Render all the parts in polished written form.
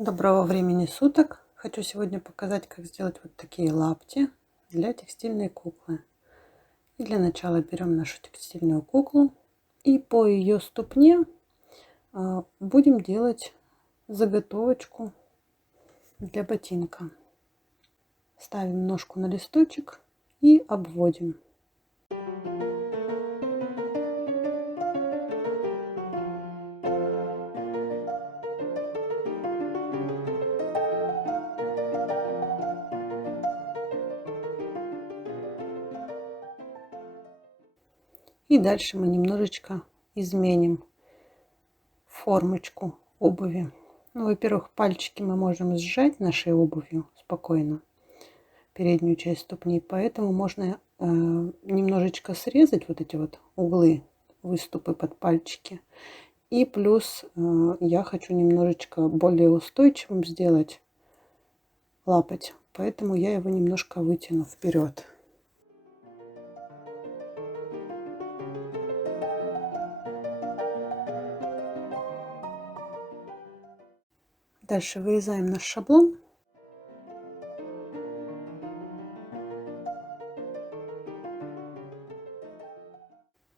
Доброго времени суток! Хочу сегодня показать, как сделать вот такие лапти для текстильной куклы. И для начала берем нашу текстильную куклу и по ее ступне будем делать заготовочку для ботинка. Ставим ножку на листочек и обводим. И дальше мы немножечко изменим формочку обуви. Ну, во-первых, пальчики мы можем сжать нашей обувью спокойно, переднюю часть ступни, поэтому можно немножечко срезать вот эти вот углы, выступы под пальчики. И плюс я хочу немножечко более устойчивым сделать лапоть, поэтому я его немножко вытяну вперед. Дальше вырезаем наш шаблон.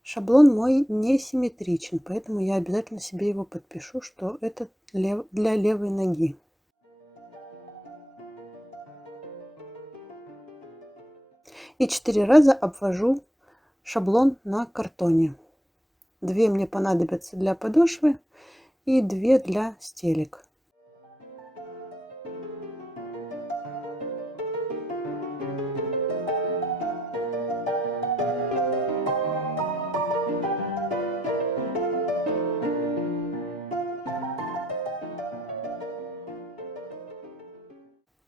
Шаблон мой не симметричен, поэтому я обязательно себе его подпишу, что это для левой ноги. И 4 раза обвожу шаблон на картоне. 2 мне понадобятся для подошвы и 2 для стелек.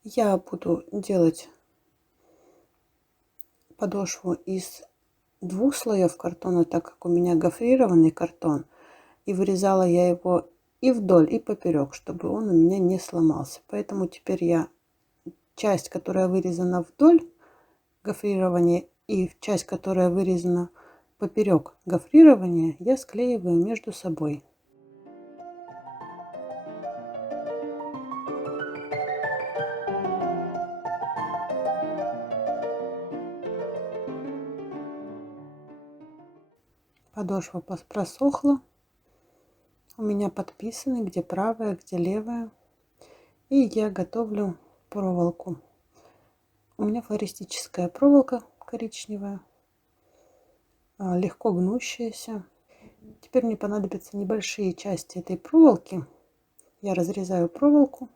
Я буду делать подошву из 2 слоев картона, так как у меня гофрированный картон. И вырезала я его и вдоль, и поперек, чтобы он у меня не сломался. Поэтому теперь я часть, которая вырезана вдоль гофрирования, и часть, которая вырезана поперек гофрирования, я склеиваю между собой. Подошва просохла. У меня подписаны, где правая, где левая. И я готовлю проволоку. У меня флористическая проволока коричневая, легко гнущаяся. Теперь мне понадобятся небольшие части этой проволоки. Я разрезаю проволоку.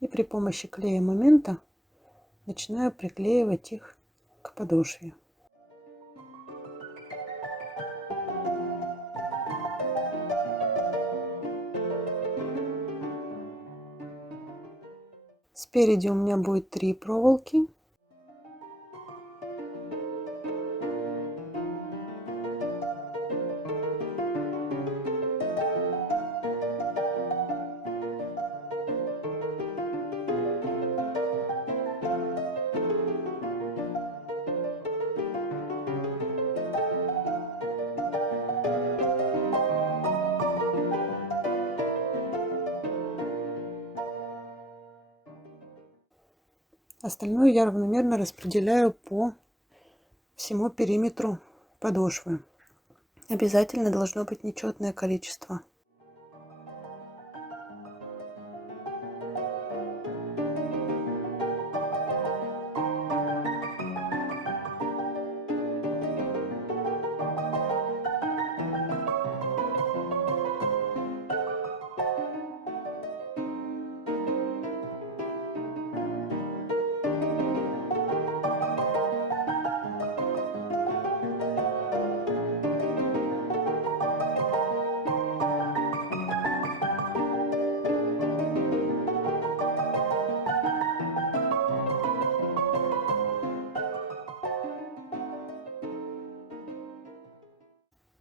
И при помощи клея момента начинаю приклеивать их к подошве. Спереди у меня будет 3 проволоки. Остальное я равномерно распределяю по всему периметру подошвы. Обязательно должно быть нечетное количество.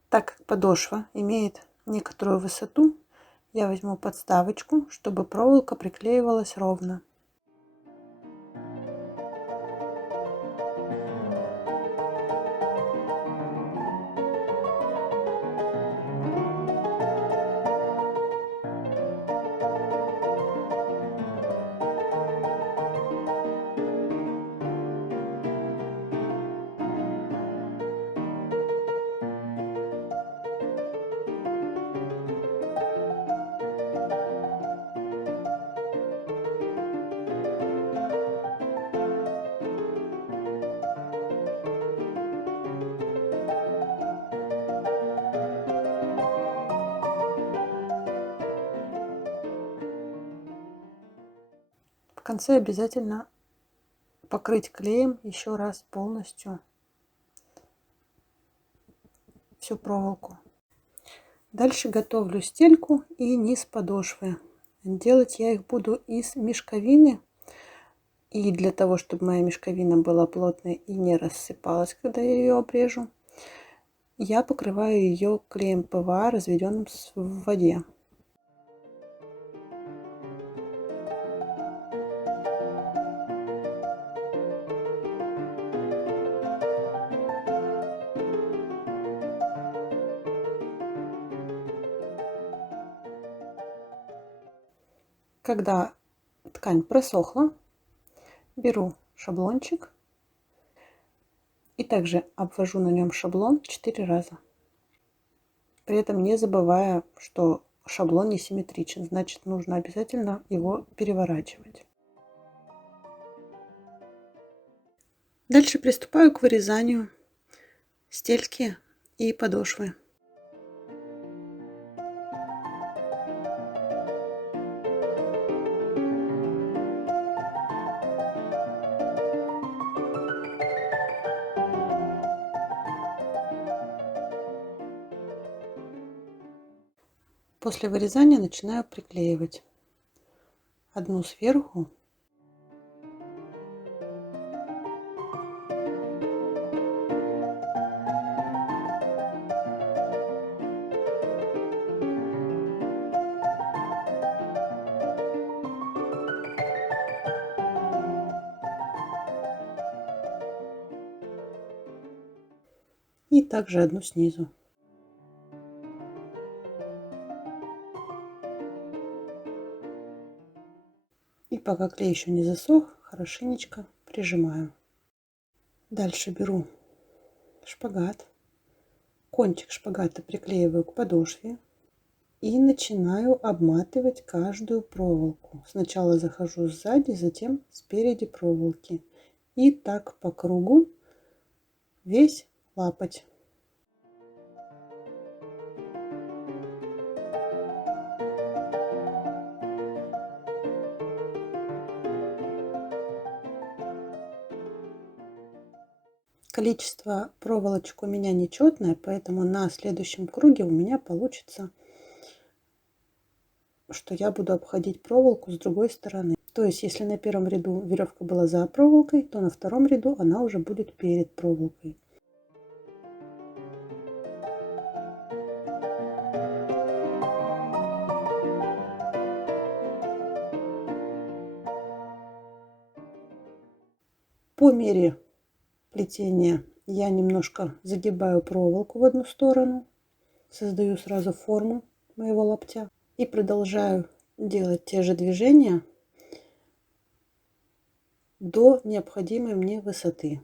Так как подошва имеет некоторую высоту, я возьму подставочку, чтобы проволока приклеивалась ровно. конце обязательно покрыть клеем еще раз полностью всю проволоку. Дальше готовлю стельку и низ подошвы. Делать я их буду из мешковины. И для того, чтобы моя мешковина была плотной и не рассыпалась, когда я ее обрежу, я покрываю ее клеем ПВА, разведенным в воде. Когда ткань просохла, беру шаблончик и также обвожу на нем шаблон 4 раза. При этом не забывая, что шаблон не симметричен, значит, нужно обязательно его переворачивать. Дальше приступаю к вырезанию стельки и подошвы. После вырезания начинаю приклеивать. Одну сверху, и также одну снизу. И пока клей еще не засох, хорошенечко прижимаю. Дальше беру шпагат, кончик шпагата приклеиваю к подошве и начинаю обматывать каждую проволоку. Сначала захожу сзади, затем спереди проволоки. И так по кругу весь лапоть. Количество проволочек у меня нечетное, поэтому на следующем круге у меня получится, что я буду обходить проволоку с другой стороны. То есть, если на первом ряду веревка была за проволокой, то на втором ряду она уже будет перед проволокой. По мере плетения я немножко загибаю проволоку в одну сторону, создаю сразу форму моего локтя и продолжаю делать те же движения до необходимой мне высоты.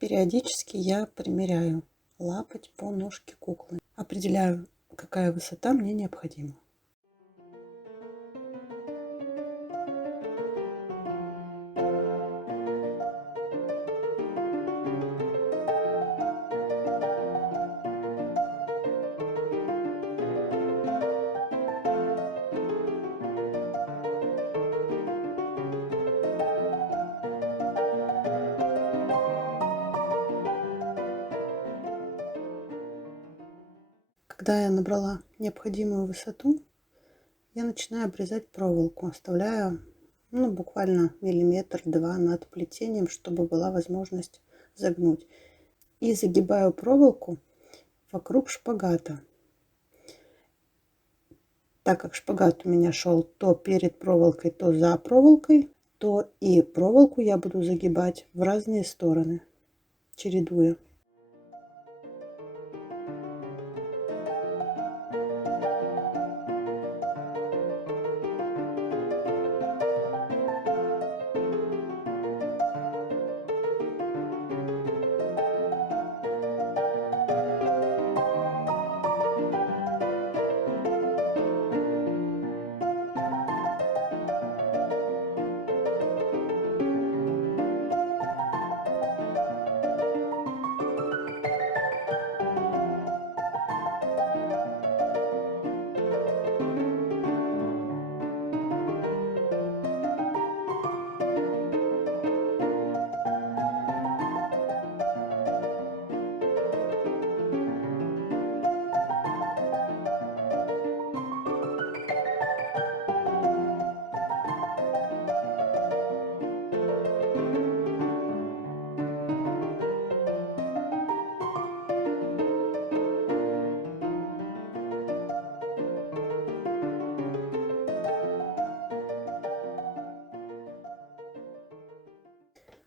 Периодически я примеряю лапоть по ножке куклы. Определяю, какая высота мне необходима. Когда я набрала необходимую высоту, я начинаю обрезать проволоку, оставляя буквально миллиметр-два над плетением, чтобы была возможность загнуть. И загибаю проволоку вокруг шпагата. Так как шпагат у меня шел то перед проволокой, то за проволокой, то и проволоку я буду загибать в разные стороны, чередуя.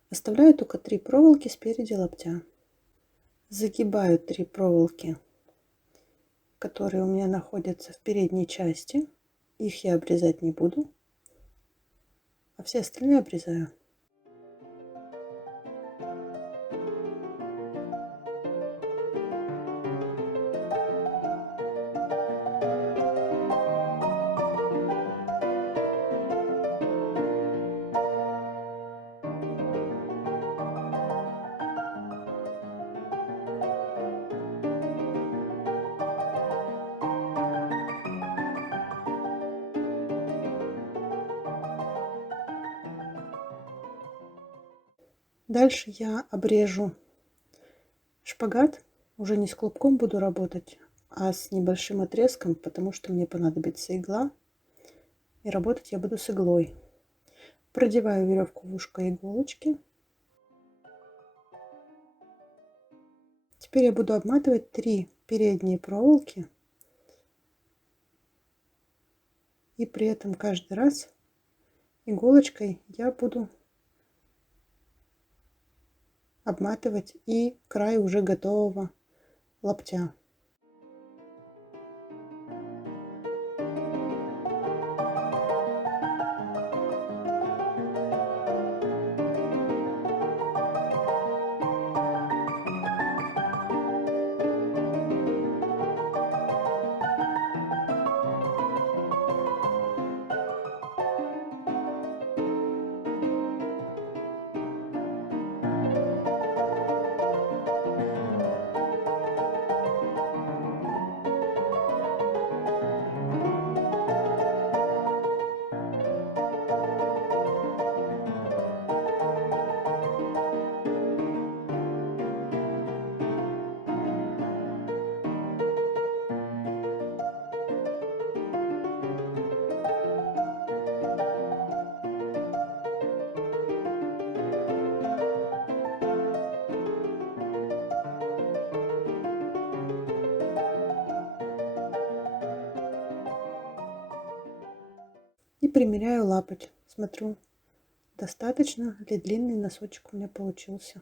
Оставляю только 3 проволоки спереди локтя. Загибаю 3 проволоки, которые у меня находятся в передней части. Их я обрезать не буду, а все остальные обрезаю. Дальше я обрежу шпагат. Уже не с клубком буду работать, а с небольшим отрезком, потому что мне понадобится игла. И работать я буду с иглой. Продеваю веревку в ушко иголочки. Теперь я буду обматывать 3 передние проволоки. И при этом каждый раз иголочкой я буду обматывать и край уже готового локтя. И примеряю лапоть. Смотрю, достаточно ли длинный носочек у меня получился.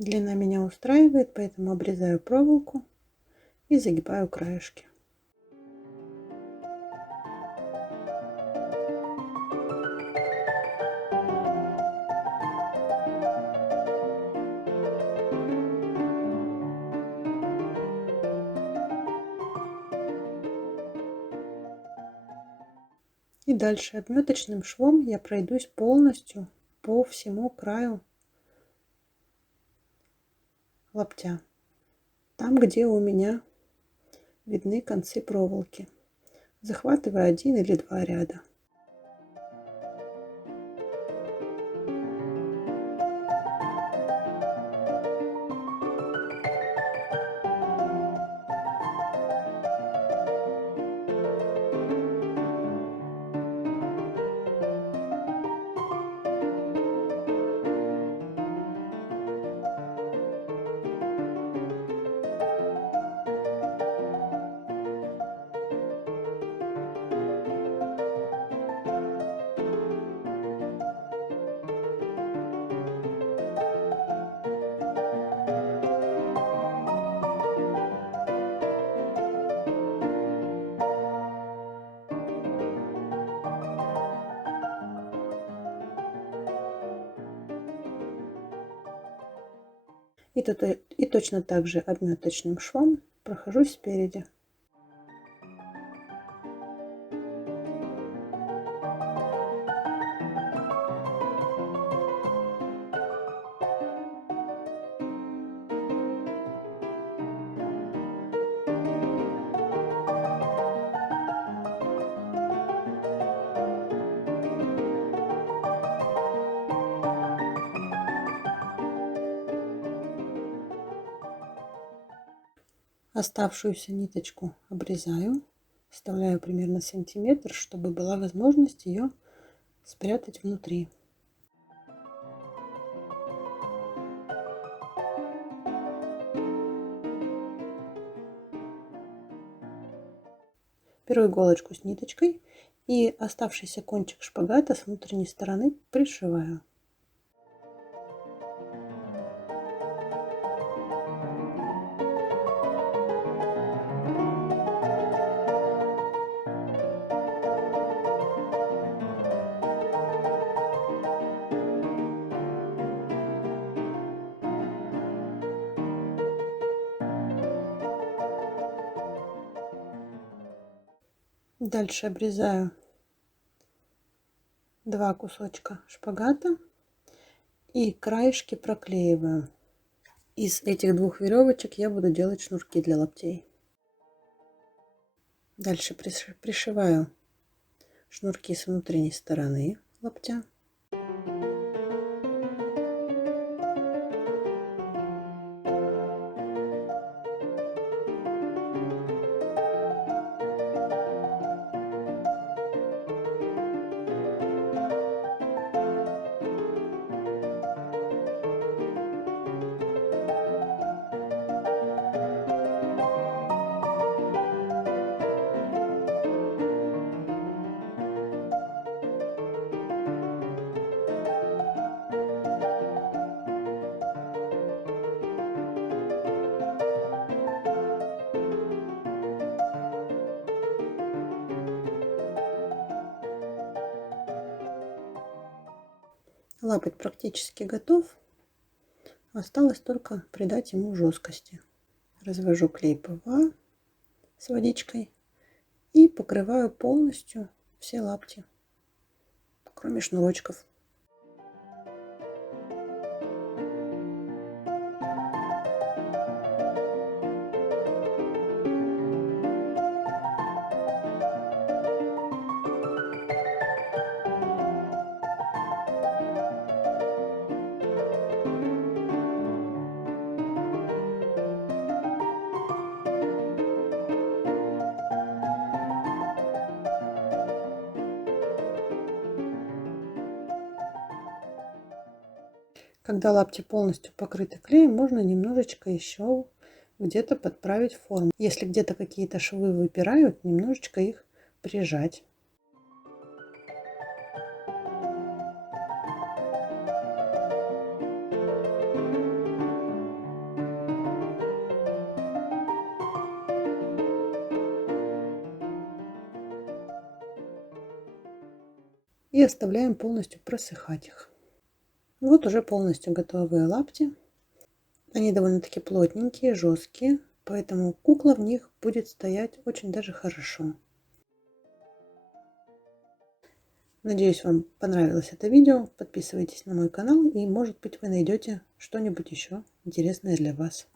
Длина меня устраивает, поэтому обрезаю проволоку и загибаю краешки. И дальше обметочным швом я пройдусь полностью по всему краю лаптя. Там, где у меня видны концы проволоки. Захватываю 1 или 2 ряда. И точно так же обметочным швом прохожусь спереди. Оставшуюся ниточку обрезаю, вставляю примерно сантиметр, чтобы была возможность ее спрятать внутри. Беру иголочку с ниточкой и оставшийся кончик шпагата с внутренней стороны пришиваю. Дальше обрезаю 2 кусочка шпагата и краешки проклеиваю. Из этих 2 веревочек я буду делать шнурки для лаптей. Дальше пришиваю шнурки с внутренней стороны лаптя. Лапоть практически готов. Осталось только придать ему жесткости. Развожу клей ПВА с водичкой и покрываю полностью все лапти, кроме шнурочков. Когда лапти полностью покрыты клеем, можно немножечко еще где-то подправить форму. Если где-то какие-то швы выпирают, немножечко их прижать. И оставляем полностью просыхать их. Вот уже полностью готовые лапти. Они довольно-таки плотненькие, жесткие, поэтому кукла в них будет стоять очень даже хорошо. Надеюсь, вам понравилось это видео. Подписывайтесь на мой канал и, может быть, вы найдете что-нибудь еще интересное для вас.